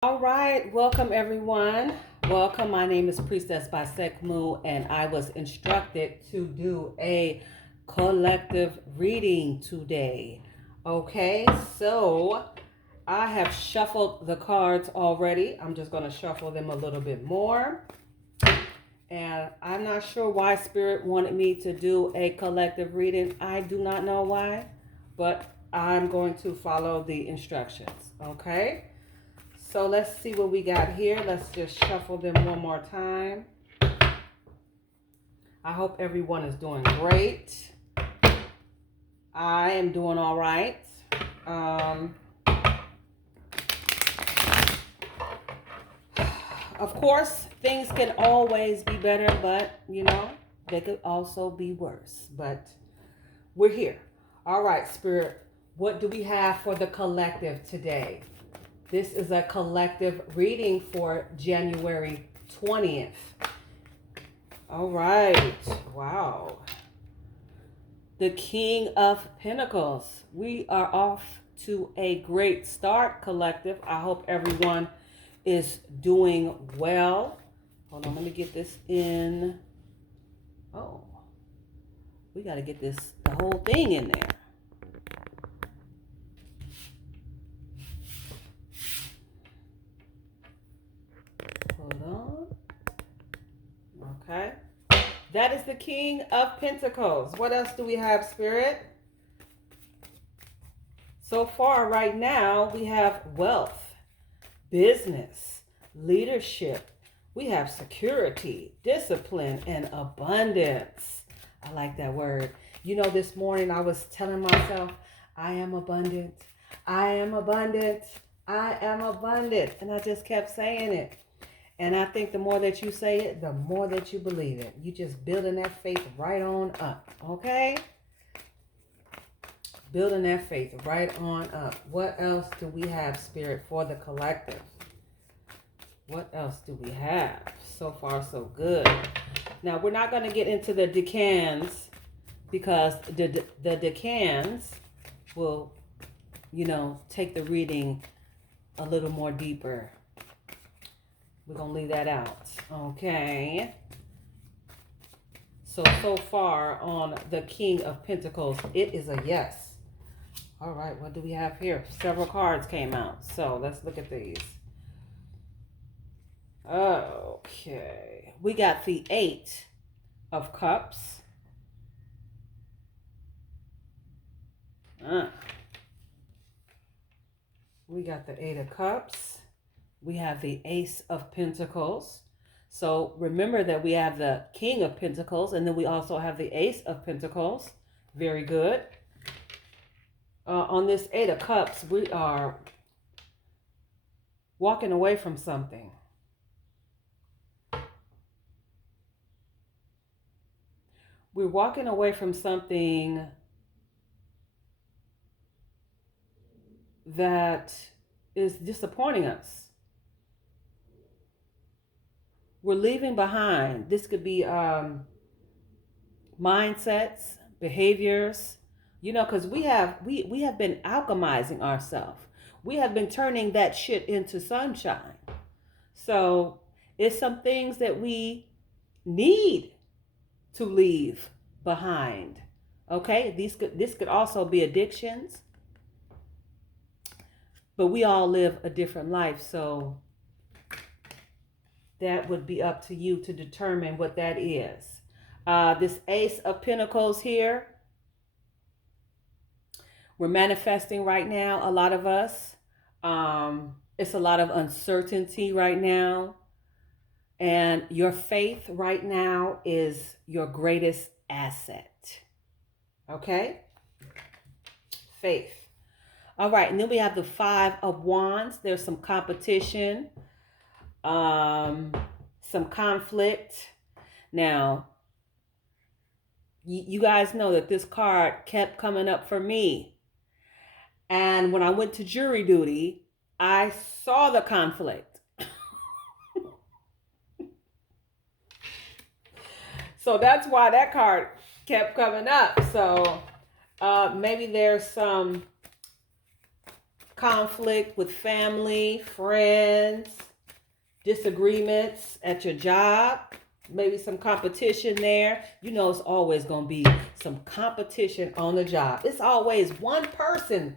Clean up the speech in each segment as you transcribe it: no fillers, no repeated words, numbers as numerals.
All right, welcome everyone. Welcome. My name is Priestess Basekmu, and I was instructed to do a collective reading today. Okay, so I have shuffled the cards already. I'm just going to shuffle them a little bit more. And I'm not sure why Spirit wanted me to do a collective reading. I do not know why, but I'm going to follow the instructions. Okay. So let's see what we got here. Let's just shuffle them one more time. I hope everyone is doing great. I am doing all right. Um, of course, things can always be better, but they could also be worse. But we're here. All right, Spirit, what do we have for the collective today? This is a collective reading for January 20th. All right. Wow. The King of Pentacles. We are off to a great start, collective. I hope everyone is doing well. Hold on, let me get this in. Oh, we got to get the whole thing in there. Hold on. Okay. That is the King of Pentacles. What else do we have, Spirit? So far, right now, we have wealth, business, leadership. We have security, discipline, and abundance. I like that word. This morning I was telling myself, I am abundant. I am abundant. I am abundant. And I just kept saying it. And I think the more that you say it, the more that you believe it. You just building that faith right on up. Okay? Building that faith right on up. What else do we have, Spirit, for the collective? What else do we have? So far, so good. Now, we're not going to get into the decans because the decans will, take the reading a little more deeper. We're going to leave that out. Okay. So far on the King of Pentacles, it is a yes. All right, what do we have here? Several cards came out. So let's look at these. Okay. We got the Eight of Cups. We got the Eight of Cups. We have the Ace of Pentacles. So remember that we have the King of Pentacles, and then we also have the Ace of Pentacles. Very good. On this Eight of Cups, we are walking away from something. We're walking away from something that is disappointing us. We're leaving behind. This could be mindsets, behaviors, because we have been alchemizing ourselves. We have been turning that shit into sunshine. So it's some things that we need to leave behind. Okay, this could also be addictions, but we all live a different life, so that would be up to you to determine what that is. This Ace of Pentacles here, we're manifesting right now, a lot of us. It's a lot of uncertainty right now. And your faith right now is your greatest asset. Okay? Faith. All right, and then we have the Five of Wands. There's some competition, some conflict. Now, you guys know that this card kept coming up for me. And when I went to jury duty, I saw the conflict. So that's why that card kept coming up. So maybe there's some conflict with family, friends, disagreements at your job, maybe some competition there. You know, it's always going to be some competition on the job. It's always one person.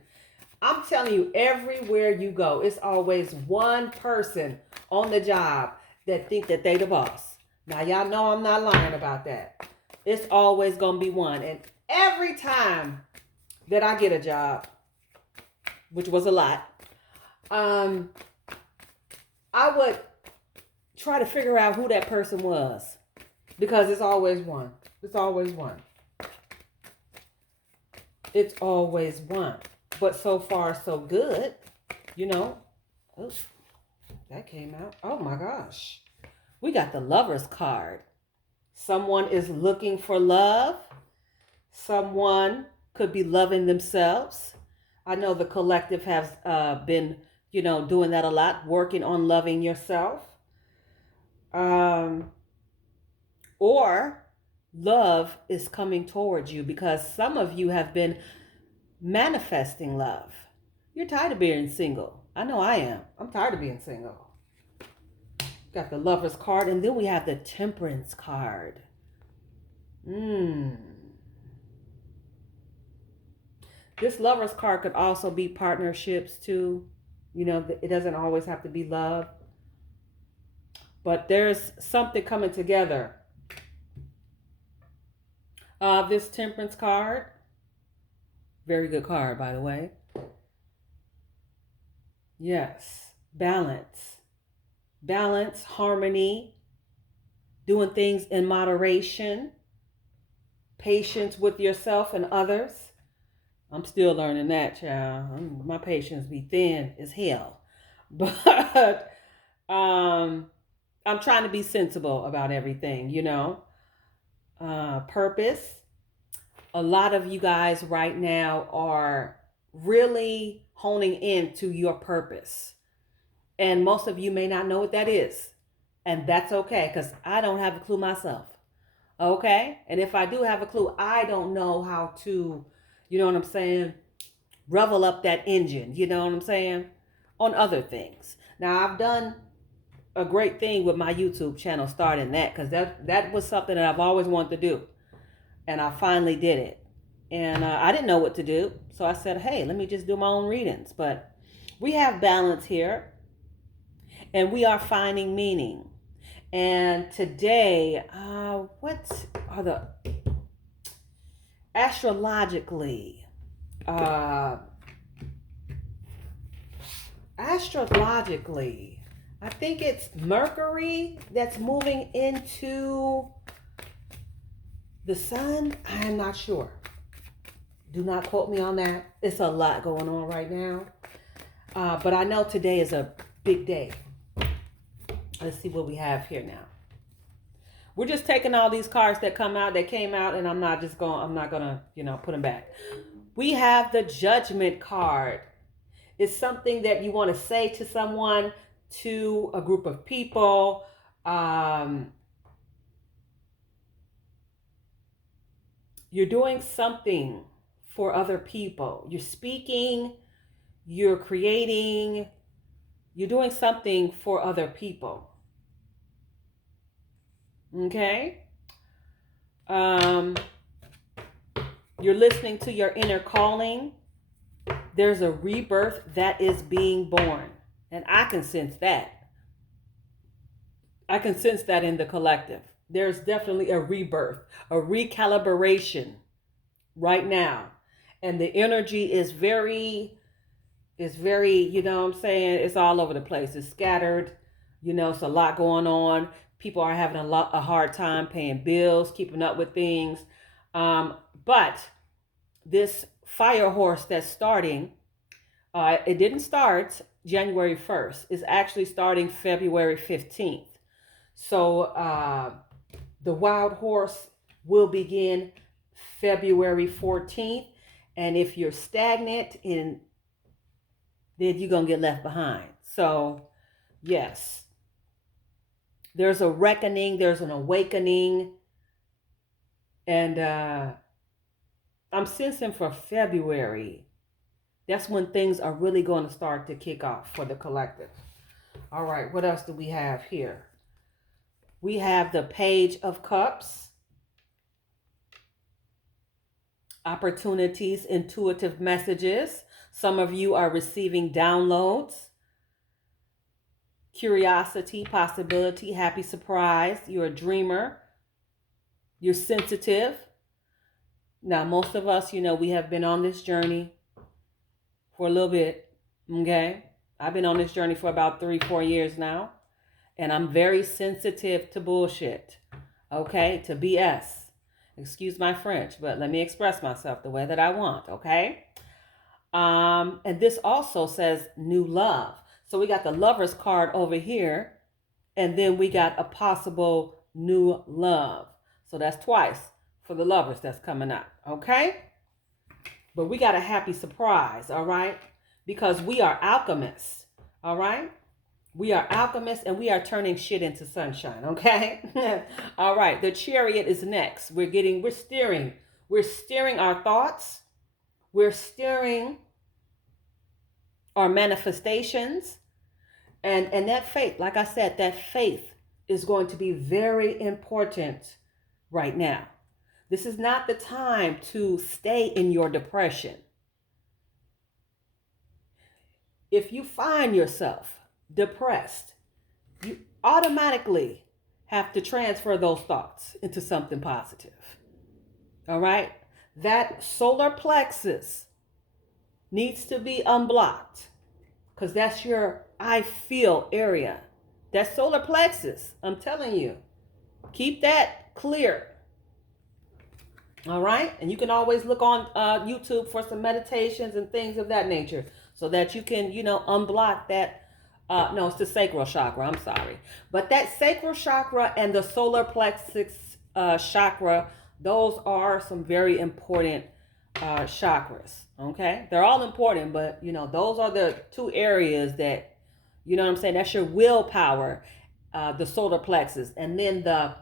I'm telling you, everywhere you go, it's always one person on the job that think that they the boss. Now, y'all know I'm not lying about that. It's always going to be one. And every time that I get a job, which was a lot, I would try to figure out who that person was, because it's always one. It's always one. It's always one. But so far, so good. You know. Oh, that came out. Oh my gosh. We got the Lover's card. Someone is looking for love. Someone could be loving themselves. I know the collective has been, doing that a lot, working on loving yourself. Or love is coming towards you, because some of you have been manifesting love. You're tired of being single. I know I am. I'm tired of being single. Got the Lover's card, and then we have the Temperance card. This Lover's card could also be partnerships too. It doesn't always have to be love. But there's something coming together. This Temperance card, very good card, by the way. Yes, balance, harmony, doing things in moderation, patience with yourself and others. I'm still learning that, child. My patience be thin as hell. But I'm trying to be sensible about everything, Purpose. A lot of you guys right now are really honing in to your purpose. And most of you may not know what that is. And that's okay, because I don't have a clue myself. Okay? And if I do have a clue, I don't know how to, revel up that engine, on other things. Now, I've done a great thing with my YouTube channel, starting that, because that was something that I've always wanted to do. And I finally did it. And I didn't know what to do. So I said, hey, let me just do my own readings. But we have balance here. And we are finding meaning. And today, what are the astrologically, I think it's Mercury that's moving into the sun. I am not sure. Do not quote me on that. It's a lot going on right now. But I know today is a big day. Let's see what we have here now. We're just taking all these cards that came out, and I'm not gonna, put them back. We have the Judgment card. It's something that you want to say to someone, to a group of people. You're doing something for other people. You're speaking, you're creating, you're doing something for other people. Okay? You're listening to your inner calling. There's a rebirth that is being born. And I can sense that. I can sense that in the collective. There's definitely a rebirth, a recalibration right now. And the energy is very, it's all over the place. It's scattered. It's a lot going on. People are having a hard time paying bills, keeping up with things. But this fire horse that's starting, it didn't start January 1st. It's actually starting February 15th. So the wild horse will begin February 14th. And if you're stagnant, then you're going to get left behind. So, yes. There's a reckoning. There's an awakening. And I'm sensing for February, That's when things are really going to start to kick off for the collective. All right, what else do we have here? We have the Page of Cups, opportunities, intuitive messages. Some of you are receiving downloads, curiosity, possibility, happy surprise. You're a dreamer. You're sensitive. Now, most of us, we have been on this journey for a little bit, okay? I've been on this journey for about 3-4 years now, and I'm very sensitive to bullshit, okay? To BS. Excuse my French, but let me express myself the way that I want, okay? And this also says new love. So we got the Lover's card over here, and then we got a possible new love. So that's twice for the lovers that's coming up, okay? But we got a happy surprise, all right? Because we are alchemists, all right? We are alchemists and we are turning shit into sunshine, okay? All right, the Chariot is next. We're steering. We're steering our thoughts. We're steering our manifestations. And that faith, like I said, that faith is going to be very important right now. This is not the time to stay in your depression. If you find yourself depressed, you automatically have to transfer those thoughts into something positive. All right? That solar plexus needs to be unblocked because that's your I feel area. That solar plexus, I'm telling you, keep that clear. All right? And you can always look on YouTube for some meditations and things of that nature so that you can, unblock that. No, it's the sacral chakra. I'm sorry. But that sacral chakra and the solar plexus chakra, those are some very important chakras. Okay? They're all important, but, those are the two areas that, you know what I'm saying? That's your willpower, the solar plexus. And then the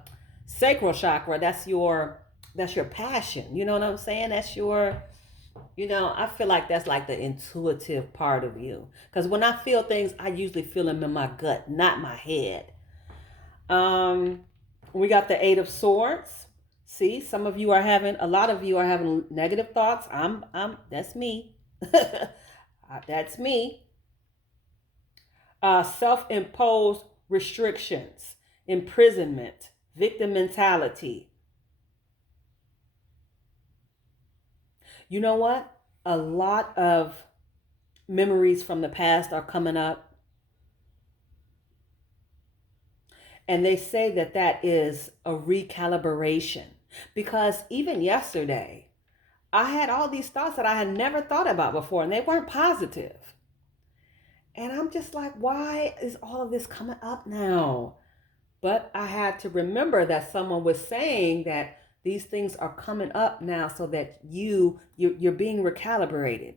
sacral chakra, that's your passion. You know what I'm saying? That's your, I feel like that's like the intuitive part of you. Because when I feel things, I usually feel them in my gut, not my head. We got the Eight of Swords. See, a lot of you are having negative thoughts. That's me. That's me. Self-imposed restrictions, imprisonment, victim mentality. You know what? A lot of memories from the past are coming up. And they say that is a recalibration. Because even yesterday, I had all these thoughts that I had never thought about before, and they weren't positive. And I'm just like, why is all of this coming up now? But I had to remember that someone was saying that these things are coming up now so that you're being recalibrated.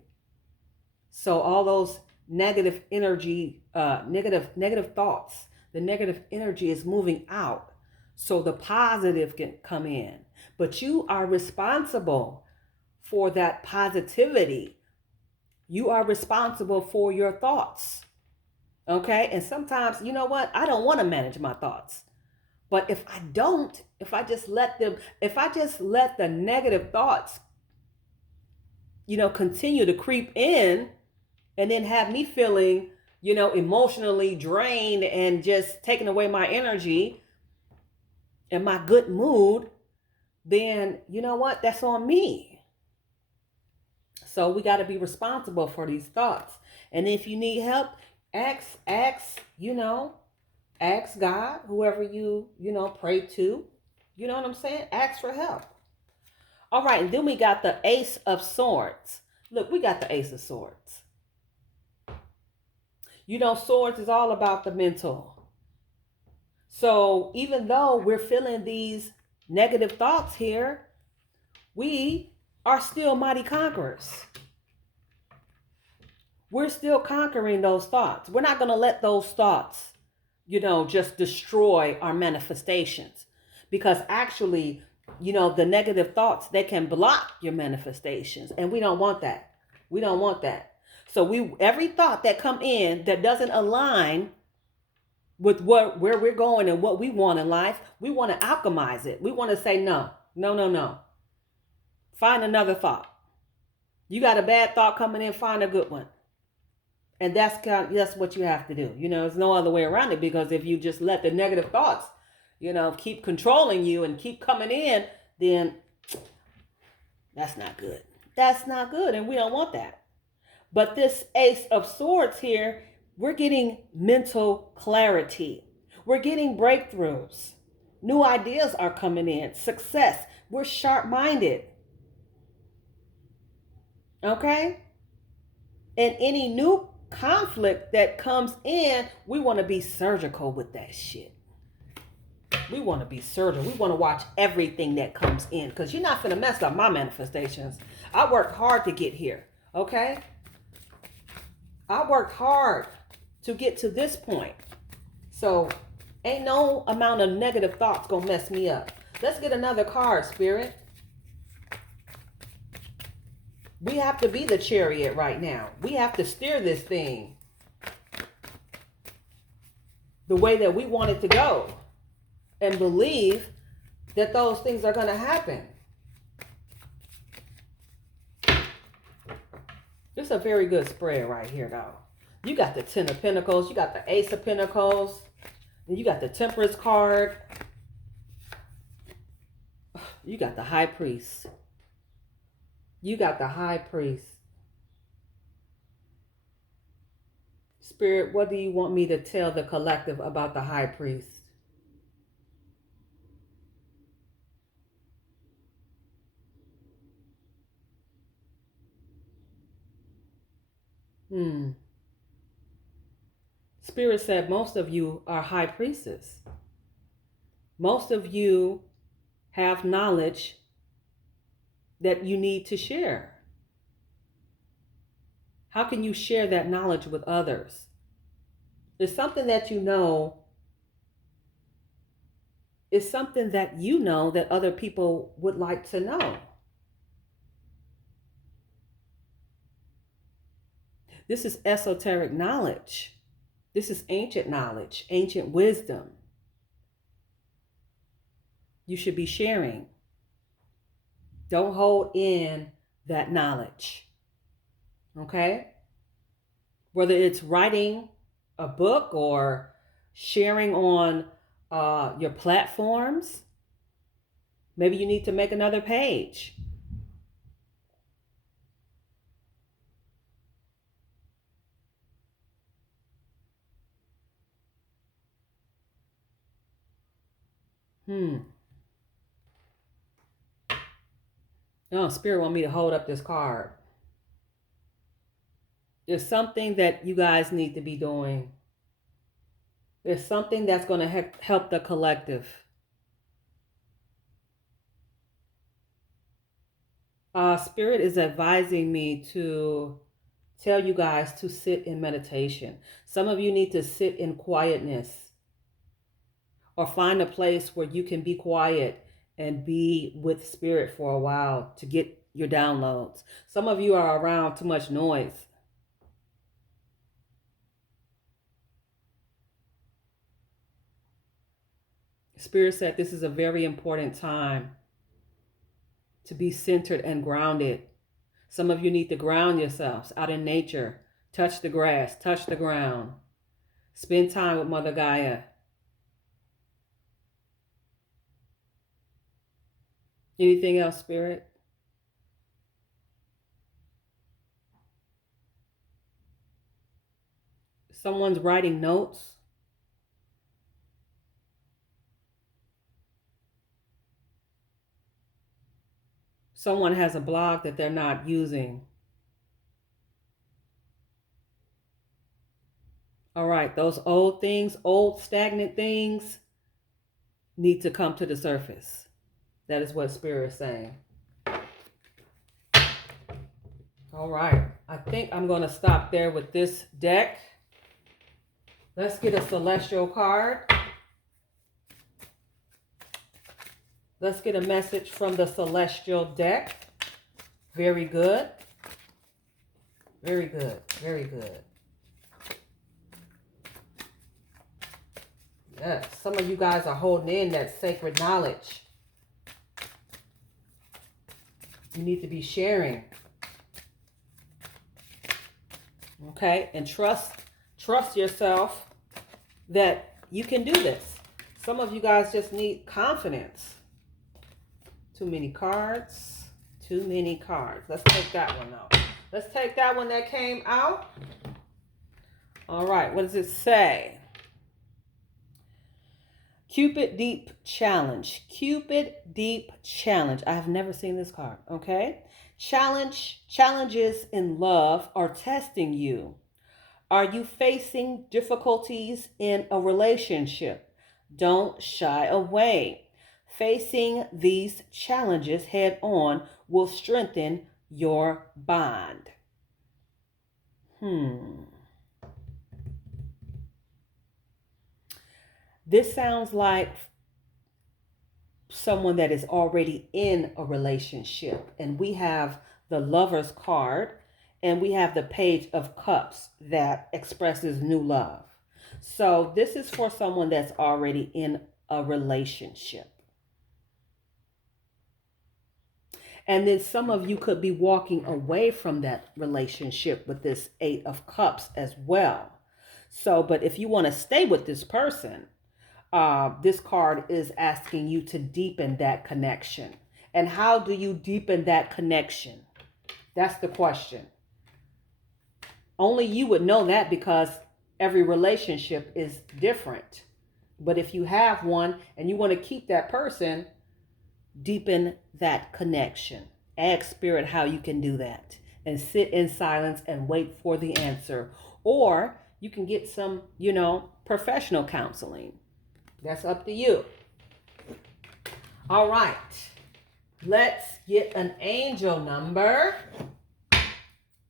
So all those negative energy, negative thoughts, the negative energy is moving out so the positive can come in. But you are responsible for that positivity. You are responsible for your thoughts. Okay? And sometimes, you know what? I don't want to manage my thoughts. But if I just let the negative thoughts, continue to creep in and then have me feeling, emotionally drained and just taking away my energy and my good mood, then you know what? That's on me. So we got to be responsible for these thoughts. And if you need help, ask God, whoever you pray to. You know what I'm saying? Ask for help. All right, and then we got the Ace of Swords. Look, we got the Ace of Swords. Swords is all about the mental. So even though we're feeling these negative thoughts here, we are still mighty conquerors. We're still conquering those thoughts. We're not going to let those thoughts just destroy our manifestations. Because actually, the negative thoughts, they can block your manifestations. And we don't want that. We don't want that. So every thought that come in that doesn't align with where we're going and what we want in life, we want to alchemize it. We want to say no, no, no, no. Find another thought. You got a bad thought coming in, find a good one. And that's what you have to do. There's no other way around it, because if you just let the negative thoughts, keep controlling you and keep coming in, then that's not good. That's not good, and we don't want that. But this Ace of Swords here, we're getting mental clarity. We're getting breakthroughs. New ideas are coming in. Success. We're sharp-minded. Okay? And any new conflict that comes in, we want to be surgical with that shit. We want to be surgical. We want to watch everything that comes in, because you're not going to mess up my manifestations. I worked hard to get here. Okay? I worked hard to get to this point. So ain't no amount of negative thoughts gonna mess me up. Let's get another card, Spirit. We have to be the chariot right now. We have to steer this thing the way that we want it to go, and believe that those things are gonna happen. This is a very good spread right here, though. You got the Ten of Pentacles, you got the Ace of Pentacles, and you got the Temperance card. You got the High Priest. You got the High Priest. Spirit, what do you want me to tell the collective about the High Priest? Spirit said most of you are high priestess. Most of you have knowledge that you need to share. How can you share that knowledge with others? There's something that you know. It's something that you know that other people would like to know. This is esoteric knowledge. This is ancient knowledge, ancient wisdom. You should be sharing. Don't hold in that knowledge. Okay? Whether it's writing a book or sharing on your platforms, maybe you need to make another page. Oh, Spirit want me to hold up this card. There's something that you guys need to be doing. There's something that's going to help the collective. Spirit is advising me to tell you guys to sit in meditation. Some of you need to sit in quietness, or find a place where you can be quiet and be with Spirit for a while to get your downloads. Some of you are around too much noise. Spirit said this is a very important time to be centered and grounded. Some of you need to ground yourselves out in nature. Touch the grass, touch the ground. Spend time with Mother Gaia. Anything else, Spirit? Someone's writing notes. Someone has a blog that they're not using. All right, those old things, old stagnant things, need to come to the surface. That is what Spirit is saying. All right, I think I'm going to stop there with this deck. Let's get a celestial card. Let's get a message from the celestial deck. Very good. Very good. Very good. Yes. Some of you guys are holding in that sacred knowledge. You need to be sharing. Okay? And trust yourself that you can do this. Some of you guys just need confidence. Too many cards. Too many cards. Let's take that one out. Let's take that one that came out. All right. What does it say? Cupid Deep Challenge. Cupid Deep Challenge. I have never seen this card. Okay. Challenges in love are testing you. Are you facing difficulties in a relationship? Don't shy away. Facing these challenges head on will strengthen your bond. This sounds like someone that is already in a relationship. And we have the Lover's card and we have the Page of Cups that expresses new love. So this is for someone that's already in a relationship. And then some of you could be walking away from that relationship with this Eight of Cups as well. So, but if you want to stay with this person, this card is asking you to deepen that connection. And how do you deepen that connection? That's the question. Only you would know that because every relationship is different. But if you have one and you want to keep that person, deepen that connection. Ask Spirit how you can do that. And sit in silence and wait for the answer. Or you can get some, professional counseling. That's up to you. All right. Let's get an angel number.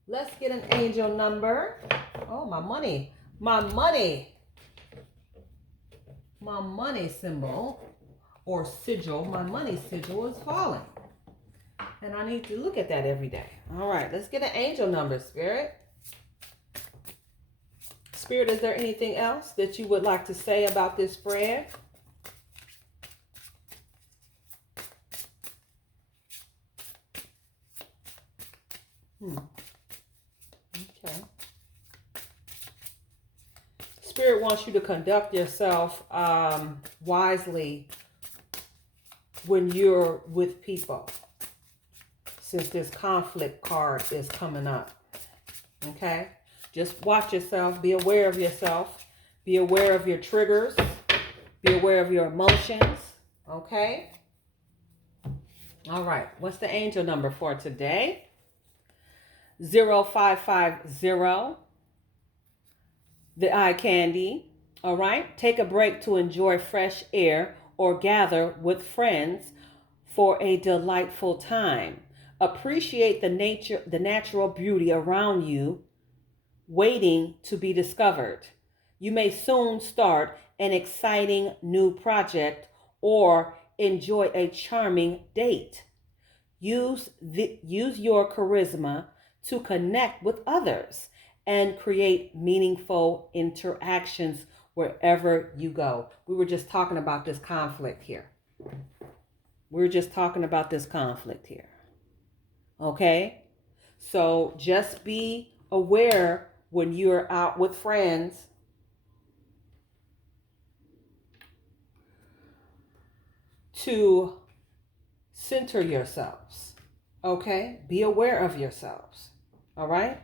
Let's get an angel number. Oh, my money. My money symbol or sigil. My money sigil is falling. And I need to look at that every day. All right. Let's get an angel number, Spirit. Spirit, is there anything else that you would like to say about this spread? Okay. Spirit wants you to conduct yourself wisely when you're with people, since this conflict card is coming up. Okay? Just watch yourself. Be aware of yourself. Be aware of your triggers. Be aware of your emotions. Okay? All right. What's the angel number for today? 0550. The eye candy. All right? Take a break to enjoy fresh air or gather with friends for a delightful time. Appreciate the natural beauty around you, waiting to be discovered. You may soon start an exciting new project or enjoy a charming date. Use your charisma to connect with others and create meaningful interactions wherever you go. We were just talking about this conflict here. Okay? So just be aware when you're out with friends to center yourselves. Okay? Be aware of yourselves. All right?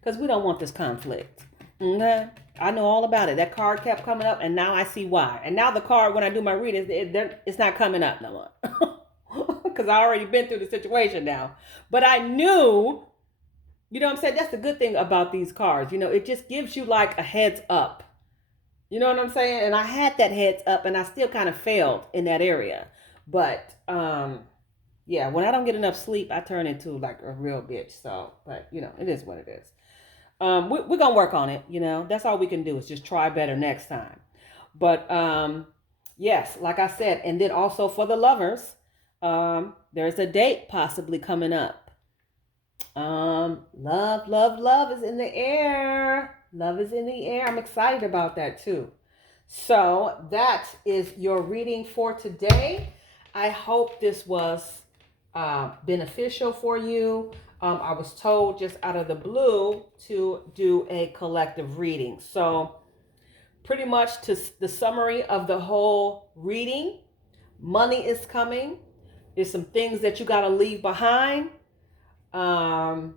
Because we don't want this conflict. Okay? I know all about it. That card kept coming up, and now I see why. And now the card, when I do my readings, it's not coming up no more. Because I already been through the situation now. But I knew, you know what I'm saying? That's the good thing about these cards. It just gives you like a heads up. You know what I'm saying? And I had that heads up, and I still kind of failed in that area. But, yeah, when I don't get enough sleep, I turn into like a real bitch. So, but, it is what it is. We're going to work on it. That's all we can do is just try better next time. But, yes, like I said, and then also for the lovers, there's a date possibly coming up. Love is in the air. Love is in the air. I'm excited about that too. So that is your reading for today. I hope this was beneficial for you. I was told just out of the blue to do a collective reading. So pretty much to the summary of the whole reading, money is coming. There's some things that you got to leave behind. Um,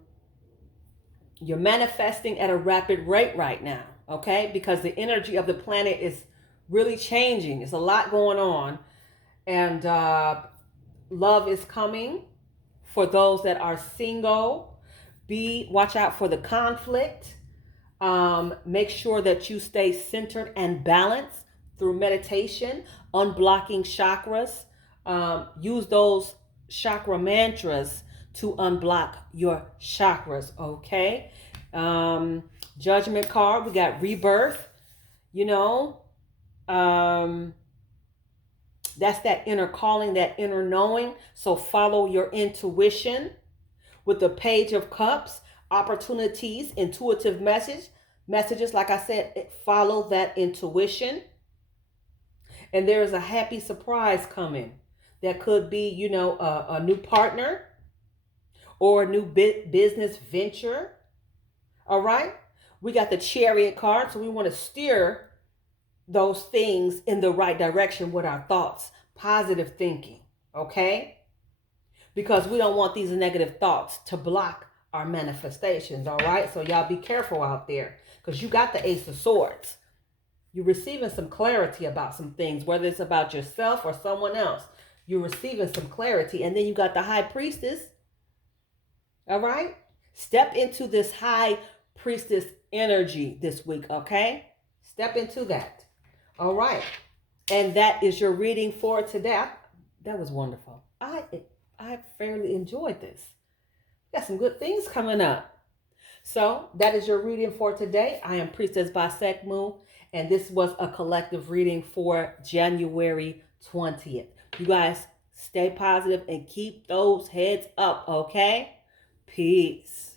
you're manifesting at a rapid rate right now, okay? Because the energy of the planet is really changing. There's a lot going on. And love is coming for those that are single. Watch out for the conflict. Make sure that you stay centered and balanced through meditation, unblocking chakras. Use those chakra mantras to unblock your chakras, okay? Judgment card, we got rebirth, you know. That's that inner calling, that inner knowing. So follow your intuition. With the Page of Cups, opportunities, intuitive messages. Like I said, follow that intuition. And there is a happy surprise coming. That could be, a new partner or a new business venture. All right. We got the Chariot card, so we want to steer those things in the right direction with our thoughts, positive thinking. Okay. Because we don't want these negative thoughts to block our manifestations. All right. So y'all be careful out there, because you got the Ace of Swords. You're receiving some clarity about some things, whether it's about yourself or someone else. You're receiving some clarity. And then you got the High Priestess. All right. Step into this High Priestess energy this week. Okay. Step into that. All right. And that is your reading for today. That was wonderful. I fairly enjoyed this. Got some good things coming up. So that is your reading for today. I am Priestess Basekmu, and this was a collective reading for January 20th. You guys stay positive and keep those heads up, okay? Peace.